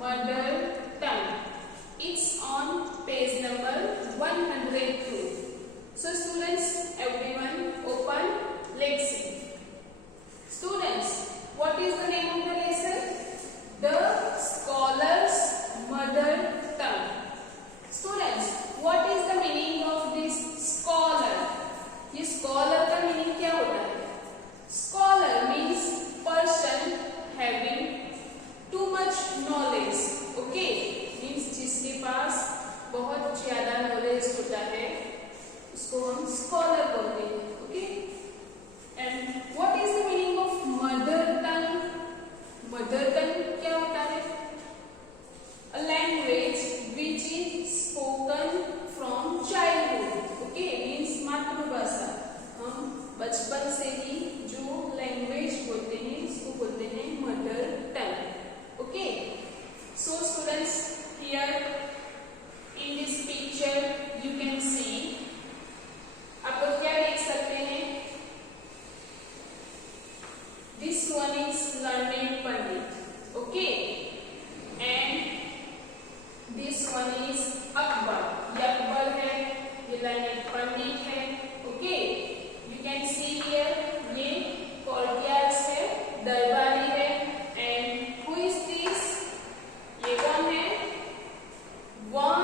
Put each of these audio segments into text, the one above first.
mother tongue. It's on page number 102. So students, everyone open, let's see. Students, what is the name of the lesson? The Scholar's Mother Tongue. Students, what is the meaning of this scholar? ये scholar का meaning क्या होता है? Scholar means person having too much knowledge. Okay, means जिसके पास बहुत ज़्यादा knowledge होता है, उसको हम scholar बोलते हैं. Okay, and what is the meaning of mother tongue? Mother tongue क्या होता है? A language which is spoken from childhood. Okay, means मातृभाषा. हम बचपन से ही जो लैंग्वेज बोलते हैं उसको बोलते हैं mother tongue. Okay, so students, here in this picture you can see, आप लोग क्या देख सकते हैं? This one is learning pandit. Okay, and this one is Akbar. ये अकबर है, ये लर्निंग पंडित है. Okay, you can see here, ये courtiers है, दरबारी है. And who is this? ये कौन है? One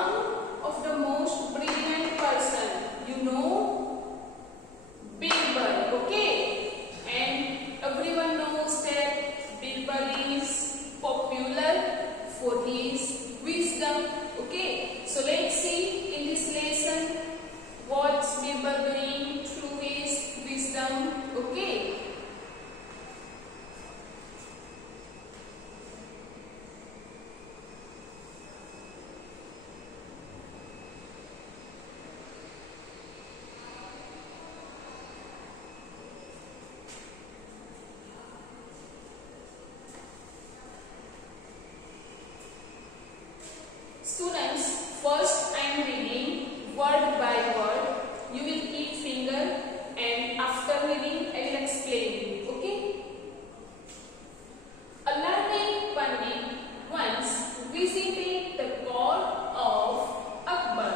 of the most brilliant person, you know, Birbal. Okay, and everyone knows that Birbal is popular for his wisdom. Okay, so let's see in this lesson what's Birbal doing through his wisdom. Okay, students, first I am reading word by word. You will keep finger and after reading I will explain you. Okay? A learned Pandit once visited the court of Akbar.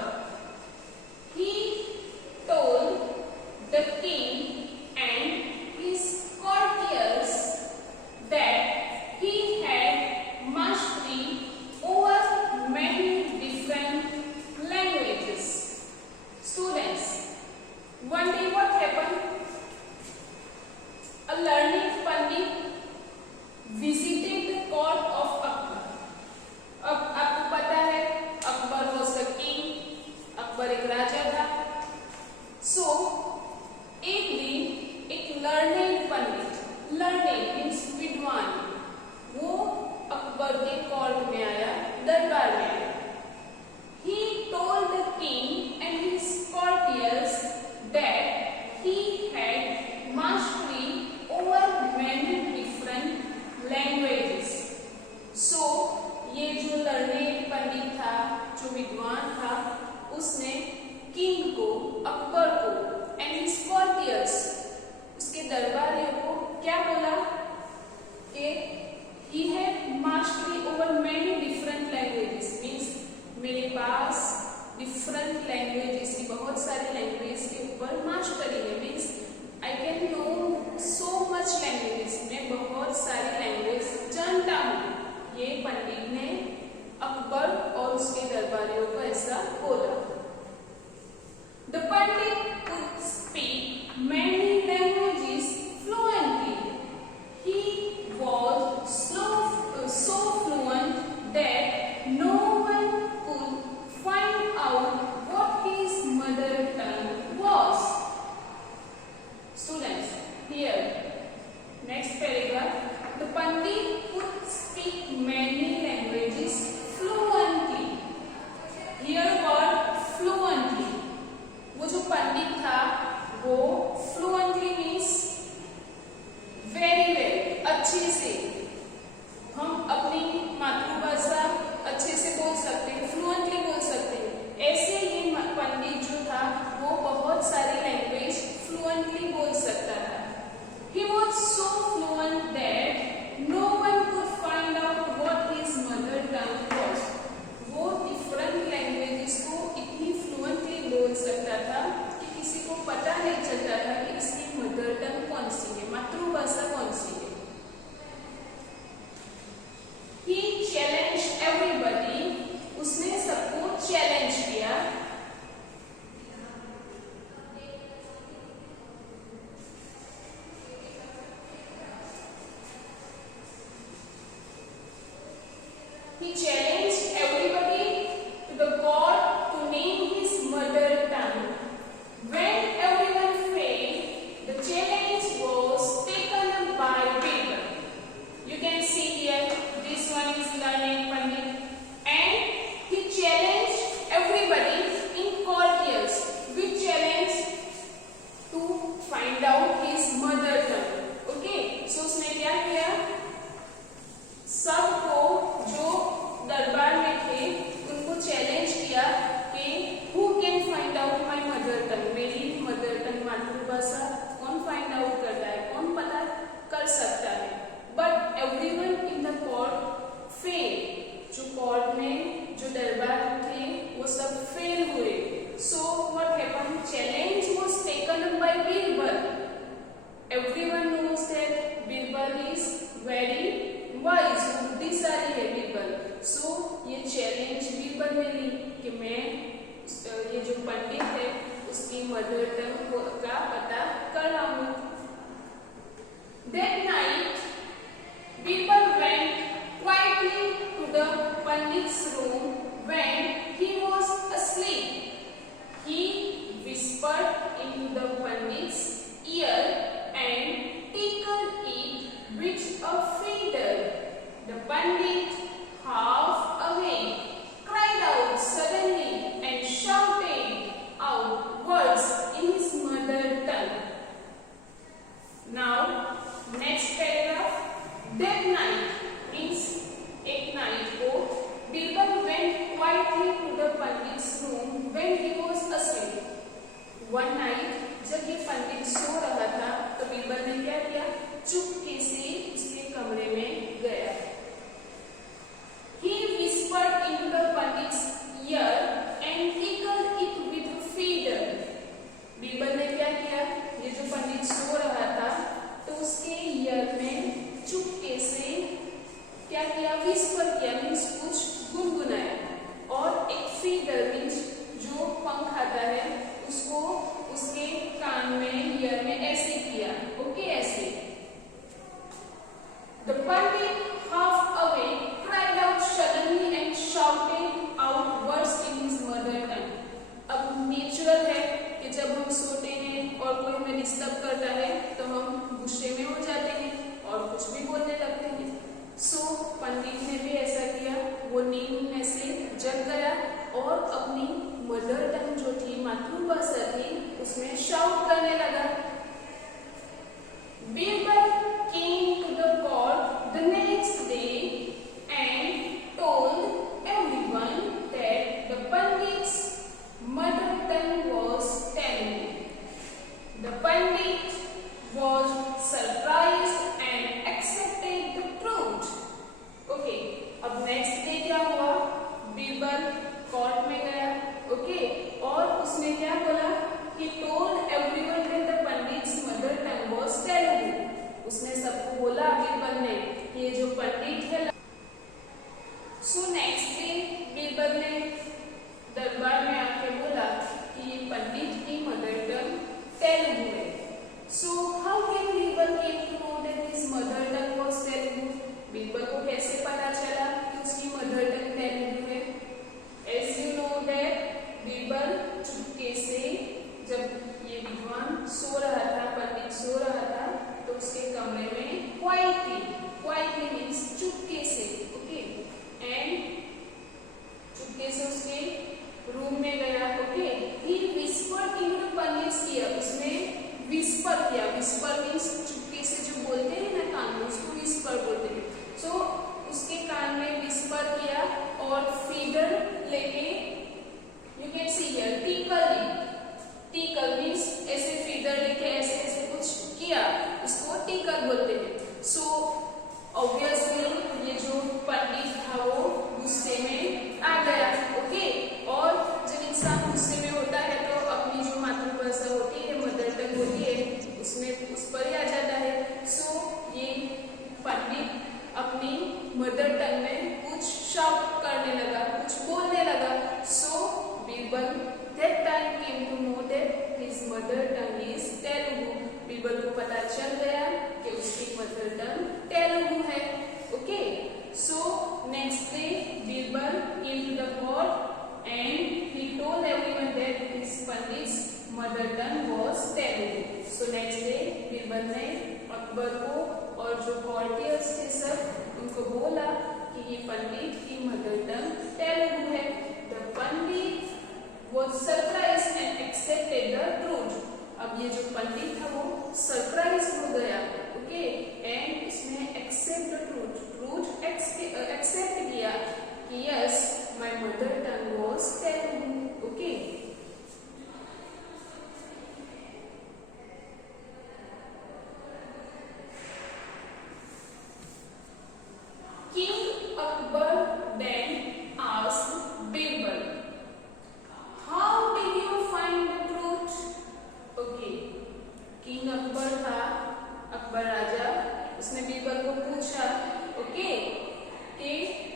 He told the king and his courtiers that he had mastery over many different languages. Students, one day what happened? A learned Pandit visited the court of Akbar. अब आपको पता है Akbar was the king. Akbar एक राजा था. So एक दिन एक learned पंडित, learned means विद्वान, वो अकबर के कोर्ट में आया, दरबार में आया. He told the king and his courtiers that he had mastery over many different languages. So ये जो लर्नेड पंडित था, जो विद्वान था, उसने किंग को, अकबर को and his courtiers, उसके दरबारियों को क्या बोला कि he had mastery over many different languages. means मेरे पास different languages की बहुत सारी लैंग्वेज के ऊपर मास्टरी है. Means I can know so much languages. मैं बहुत सारी लैंग्वेज जानता हूँ. ये पंडित ने अकबर और उसके दरबारियों को ऐसा बोला. द पंडित could speak many languages fluently. He was slow he challenged everybody to the court to name his mother tongue. When everyone failed, the challenge was taken up by Birbal. You can see here, this one is learning Pandit, and he challenged everybody in court years. Which challenge? To find out his mother tongue. Okay, so उसने क्या किया? सबको जो दरबार में थे उनको चैलेंज किया कि who can find out my mother tongue, मेरी मदर टंग मातृभाषा कौन फाइंड आउट करता है, कौन पता कर सकता है. But everyone in the court fail. जो कोर्ट में जो दरबार थे वो सब फेल हुए. So what happened? Challenge was taken up by Birbal. Everyone knows that Birbal is very wise, बुद्धिशाली है बीरबल. सो ये चैलेंज बीरबल ने ली कि मैं ये जो पंडित है उसकी मदर टंग का पता कर लाऊंगा. That night, Birbal went quietly to the Pandit's room when he was asleep. He whispered into the Pandit's ear and tickled it with a feather. The Pandit, half awake, cried out suddenly and shouted out words in his mother tongue. Now, next paragraph. That night means एक night को Birbal went quietly to the Pandit's room when he was asleep. One night जब ये पंडित सो रहा था तो बीरबल ने क्या किया? चुपके से उसके कमरे में गया. He whispered into the Pandit's ear and tickled it with a feather. Birbal ने क्या किया? ये जो पंडित सो रहा था तो उसके ईयर में चुपके से क्या किया? विस्पर किया, मीन्स कुछ गुनगुनाया. और एक फीडर मीन्स जो पंख आता है उसको उसके कान में, ईयर में ऐसे किया. ओके, ऐसे. The Pandit, half awake, cried out suddenly and shouted out words in his mother tongue. अब नेचुरल है कि जब हम सोते हैं और कोई हमें डिस्टर्ब करता है तो हम गुस्से में हो जाते हैं और कुछ भी बोलने लगते हैं. सो पंडित ने भी ऐसा किया. वो नींद में से जग गया और अपनी मदर टंग जो थी, मातृभाषा थी, उसमें शाउट करने लगा. Birbal came to the court the next day and told everyone that the Pandit's mother tongue was Telugu. The Pandit was surprised and accepted the truth. Okay, अब next day क्या हुआ? बीरबल कोर्ट में गया. Okay, और उसने क्या बोला? He told everyone that the Pandit's mother tongue was Telugu. उसने सबको बोला बीरबल ने कि ये जो पंडित है. So next day बीरबल ने दरबार में आके बोला कि ये पंडित की मदर टंग तेलुगु है. So how can Birbal came to know that his mother tongue was Telugu? Birbal को कैसे पता चला कि उसकी मदर टंग तेलुगु है? As you know that Birbal चुपके से, जब ये विद्वान सो रहा था, पंडित सो रहा था, तो उसके कमरे में quietly means चुपके से. ओके, एंड चुपके से उसके रूम में गया. Okay, he whispered into the Pandit's ear. उसने विस्पर किया. विस्पर मीन्स चुपके से जो बोलते हैं ना कान में, उसको विस्पर बोलते हैं. सो उसके कान में विस्पर किया और फीडर लेके, you can see here, tackle means ऐसे फीडर लेके ऐसे ऐसे कुछ किया, उसको टिकल बोलते हैं. सो ऑब्वियसली ये जो पंडित था वो गुस्से में आ गया. ओके, और जब इंसान गुस्से में होता है तो अपनी जो मातृभाषा होती है, मदर टंग होती है, उसमें उस पर ही आ जाता है. सो ये पंडित अपनी मदर टंग में कुछ शाउट करने लगा, कुछ बोलने लगा. सो Birbal that time came to know that his mother tongue is Telugu. Birbal को पता चल गया कि उसकी मदर टंग तेलुगु है. Okay, so next day Birbal came to the court and he told everyone that his Pandit's mother tongue was Telugu. So next day Birbal ने अकबर को और जो कॉर्टियर्स थे सब उनको बोला कि ये पंडित की मदर टंग तेलुगु है. The पंडित was surprised and accepted the truth. अब ये जो पंडित था वो सरप्राइज हो गया, ओके, एंड इसने एक्सेप्ट द ट्रूथ एक्सेप्ट किया कि yes my mother tongue was Telugu, okay. King Akbar then asked Birbal, how did you find the truth? Okay, king Akbar था, अकबर राजा, उसने बीरबल को पूछा, ओके, कि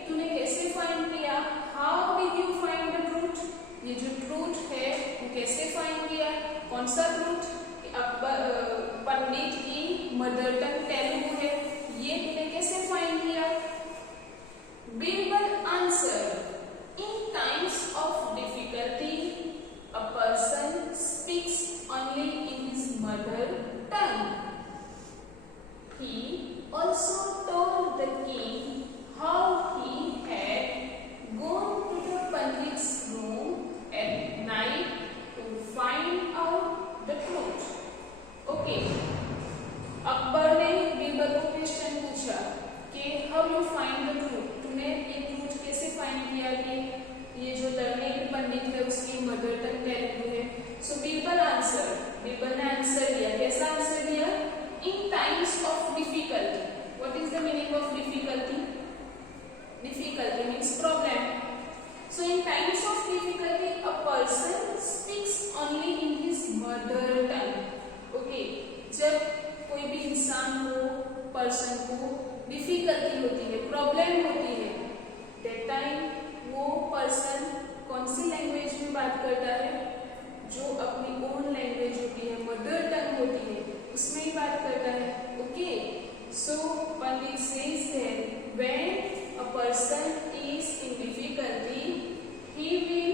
तूने कैसे फाइंड किया? How did you find the truth? ये जो ट्रूथ है वो कैसे फाइंड किया? कौन सा ट्रूथ? अकबर पंडित की मदर टंग तेलुगु है, ये तूने कैसे फाइंड किया? बीरबल आंसर, इन times of difficulty a person speaks only in his mother tongue. He also told the king how he had gone to the pandit's room at night to find out the truth. Okay. Akbar ने बीरबल को क्वेश्चन पूछा कि how you find the truth? तूने ये ट्रूथ कैसे फाइंड किया कि ये जो लर्निंग पंडित है उसकी मदर टंग तेलुगु है? सो बीरबल ने आंसर दिया. कैसा आंसर दिया? In times of difficulty. What is the meaning of difficulty? Difficulty means problem. So in times of difficulty a person speaks only in his mother tongue. Okay, जब कोई भी इंसान को, पर्सन को डिफिकल्टी होती है, प्रॉब्लम होती है, दैट टाइम वो पर्सन कौन सी लैंग्वेज में बात करता है? जो अपनी ओन लैंग्वेज होती है, मदर टंग होती है, उसमें ही बात करता है, okay. So pandit says that when a person is in difficulty he will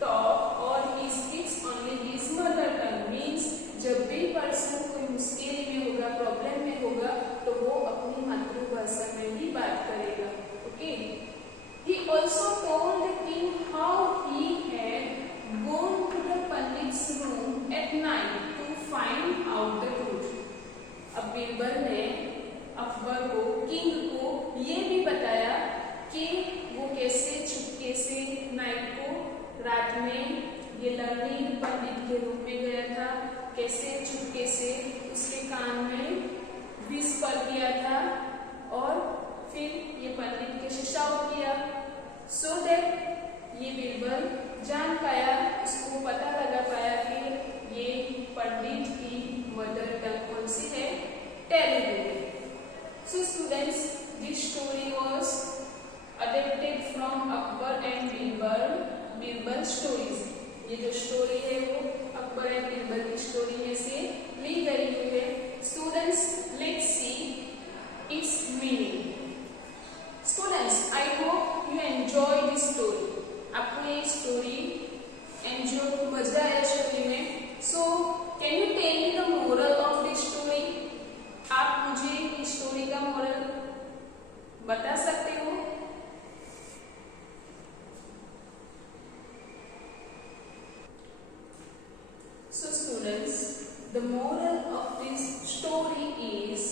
talk or he speaks only his mother tongue. Means जब भी पर्सन कोई मुश्किल में होगा, प्रॉब्लम में होगा, तो वो अपनी मातृभाषा में ही बात करेगा, okay. He also told the king how he had gone to the pandit's room at night to find out the truth. अब बीरबल ने अकबर को, किंग को ये भी बताया कि वो कैसे चुपके से नाइट को, रात में ये लर्निंग पंडित के रूम में गया था, कैसे चुपके से उसके कान में विस्पर किया था और फिर ये पंडित के शिक्षाओं किया. सो दैट ये बीरबल जान पाया, उसको पता लगा पाया कि ये पंडित की मदर टंग कौन सी है? Telugu. So students, this story was adapted from Akbar एंड बीरबल स्टोरीज. ये जो स्टोरी है वो अकबर एंड बीरबल की स्टोरी में से ली गई हुई है. Students, let's see it's meaning. Students, I hope you enjoy this story. आपको ये स्टोरी एंजॉय, मजा आया स्टोरी में. So can you tell me the moral of this story? आप मुझे इस स्टोरी का मोरल बता सकते हो? So students, the moral of this story is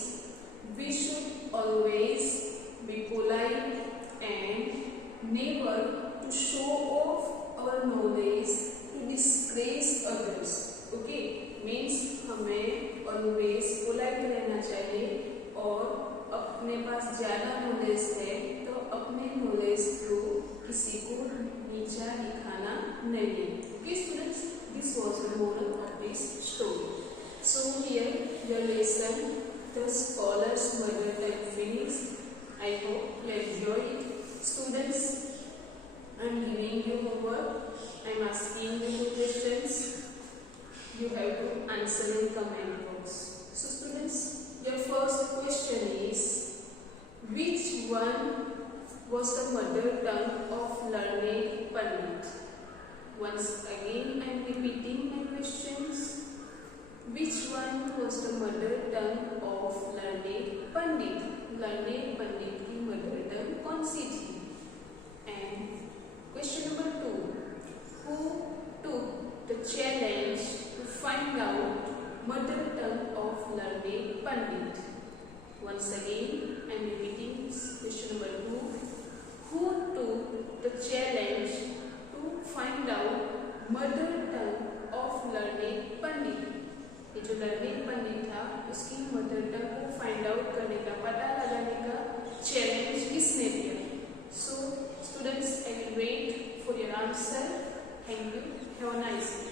we should always be polite and never to show off our knowledge to disgrace others. Okay, means हमें always polite रहना चाहिए और अपने पास ज्यादा नॉलेज है तो अपने नॉलेज को किसी को नीचा दिखाना नहीं. Okay students, this was the moral of this story. So here your lesson, the scholar's mother tongue finished. I hope you enjoy it. Students, I am giving you homework. I am asking you two questions. You have to answer in comment box. So students, your first question is, which one was the mother tongue of learned Pandit? Once again I am repeating my questions. Which one was the mother tongue of learned Pandit? Learned Pandit की mother tongue कौन सी थी? And question number 2. Who took the challenge to find out mother tongue of learned Pandit? Once again I am repeating question number 2. Who took the challenge to find out mother tongue of learned Pandit? ये जो लर्निंग पंडित था उसकी mother tongue को find out करने का, पता लगाने का चैलेंज किसने दिया? So students, I will wait for your answer. Thank you. Have a nice day.